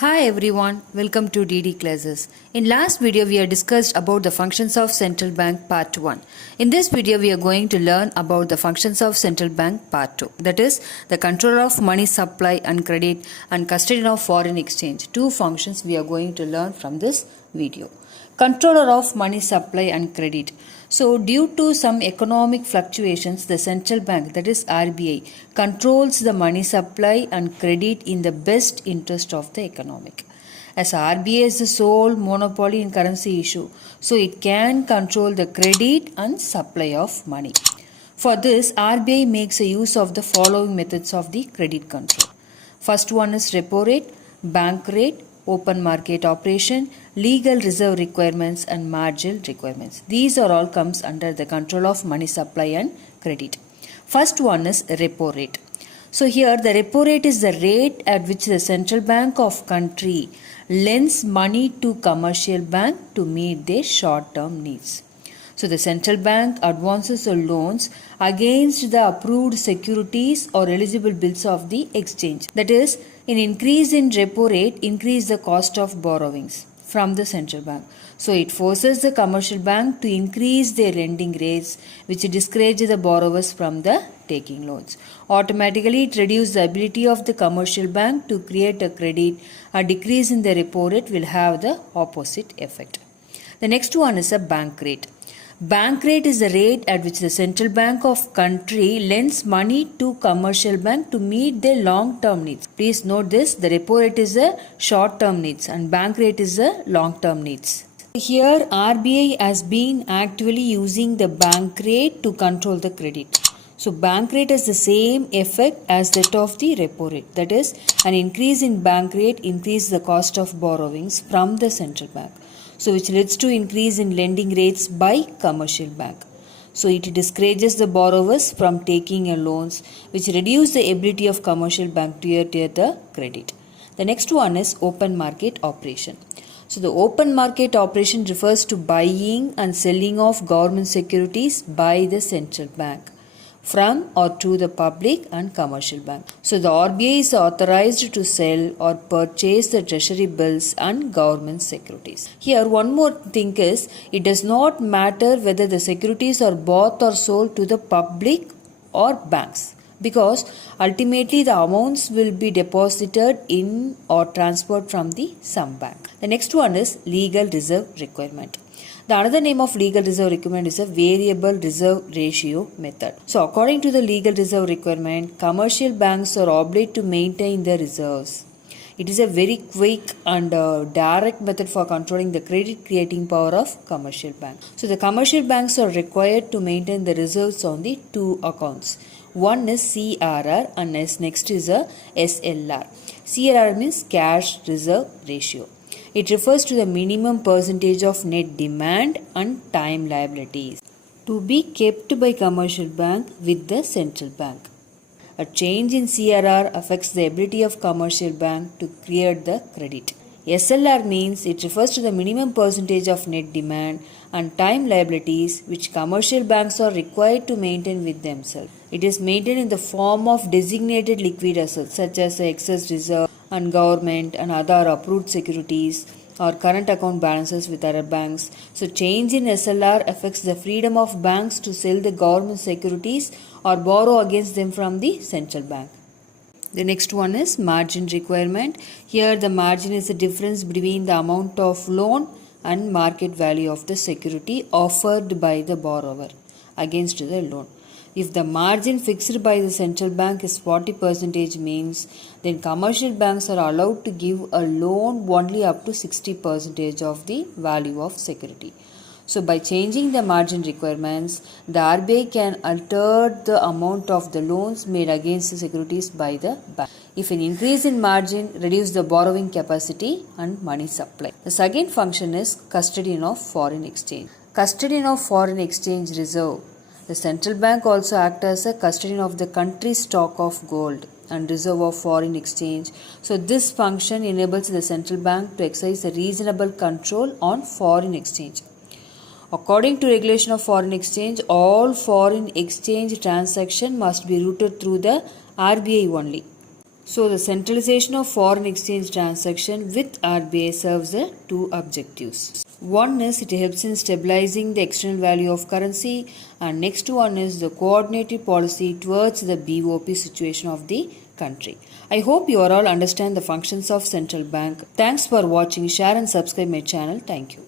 Hi everyone, welcome to DD classes. In last video we have discussed about the functions of central bank part 1. In this video we are going to learn about the functions of central bank part 2. That is the control of money supply and credit and custodian of foreign exchange. Two functions we are going to learn from this video. Controller of money supply and credit. So, due to some economic fluctuations, the central bank, that is RBI, controls the money supply and credit in the best interest of the economic. As RBI is the sole monopoly in currency issue, so it can control the credit and supply of money. For this, RBI makes a use of the following methods of the credit control. First one is repo rate, bank rate, open market operation, legal reserve requirements and marginal requirements. These are all comes under the control of money supply and credit. First one is repo rate. So here the repo rate is the rate at which the central bank of country lends money to commercial bank to meet their short-term needs. So the central bank advances or loans against the approved securities or eligible bills of the exchange. That is, an increase in repo rate increase the cost of borrowings from the central bank. So it forces the commercial bank to increase their lending rates, which discourages the borrowers from the taking loans. Automatically it reduces the ability of the commercial bank to create a credit. A decrease in the repo rate will have the opposite effect. The next one is a bank rate. Bank rate is the rate at which the central bank of country lends money to commercial bank to meet their long-term needs. Please note this, the repo rate is the short-term needs and bank rate is the long-term needs. Here RBI has been actually using the bank rate to control the credit. So bank rate has the same effect as that of the repo rate. That is, an increase in bank rate increases the cost of borrowings from the central bank. So which leads to increase in lending rates by commercial bank. So it discourages the borrowers from taking a loans, which reduce the ability of commercial bank to adhere the credit. The next one is open market operation. So the open market operation refers to buying and selling of government securities by the central bank from or to the public and commercial bank. So the RBI is authorized to sell or purchase the treasury bills and government securities. Here one more thing is, it does not matter whether the securities are bought or sold to the public or banks, because ultimately the amounts will be deposited in or transferred from the some bank. The next one is legal reserve requirement. The another name of legal reserve requirement is a variable reserve ratio method. So according to the legal reserve requirement, commercial banks are obliged to maintain the reserves. It is a very quick and direct method for controlling the credit creating power of commercial bank. So the commercial banks are required to maintain the reserves on the two accounts. One is CRR and next is a SLR. CRR means cash reserve ratio. It refers to the minimum percentage of net demand and time liabilities to be kept by commercial bank with the central bank. A change in CRR affects the ability of commercial bank to create the credit. SLR means it refers to the minimum percentage of net demand and time liabilities which commercial banks are required to maintain with themselves. It is maintained in the form of designated liquid assets such as the excess reserve and government and other approved securities or current account balances with other banks. So change in SLR affects the freedom of banks to sell the government securities or borrow against them from the central bank. The next one is margin requirement. Here the margin is the difference between the amount of loan and market value of the security offered by the borrower against the loan. If the margin fixed by the central bank is 40% means, then commercial banks are allowed to give a loan only up to 60% of the value of security. So by changing the margin requirements, the RBI can alter the amount of the loans made against the securities by the bank. If an increase in margin reduces the borrowing capacity and money supply. The second function is custodian of foreign exchange. Custodian of foreign exchange reserve. The central bank also acts as a custodian of the country's stock of gold and reserve of foreign exchange. So this function enables the central bank to exercise a reasonable control on foreign exchange. According to regulation of foreign exchange, all foreign exchange transaction must be routed through the RBI only. So the centralization of foreign exchange transaction with RBI serves the two objectives. One is it helps in stabilizing the external value of currency, and next one is the coordinated policy towards the BOP situation of the country. I hope you all understand the functions of central bank. Thanks for watching. Share and subscribe my channel. Thank you.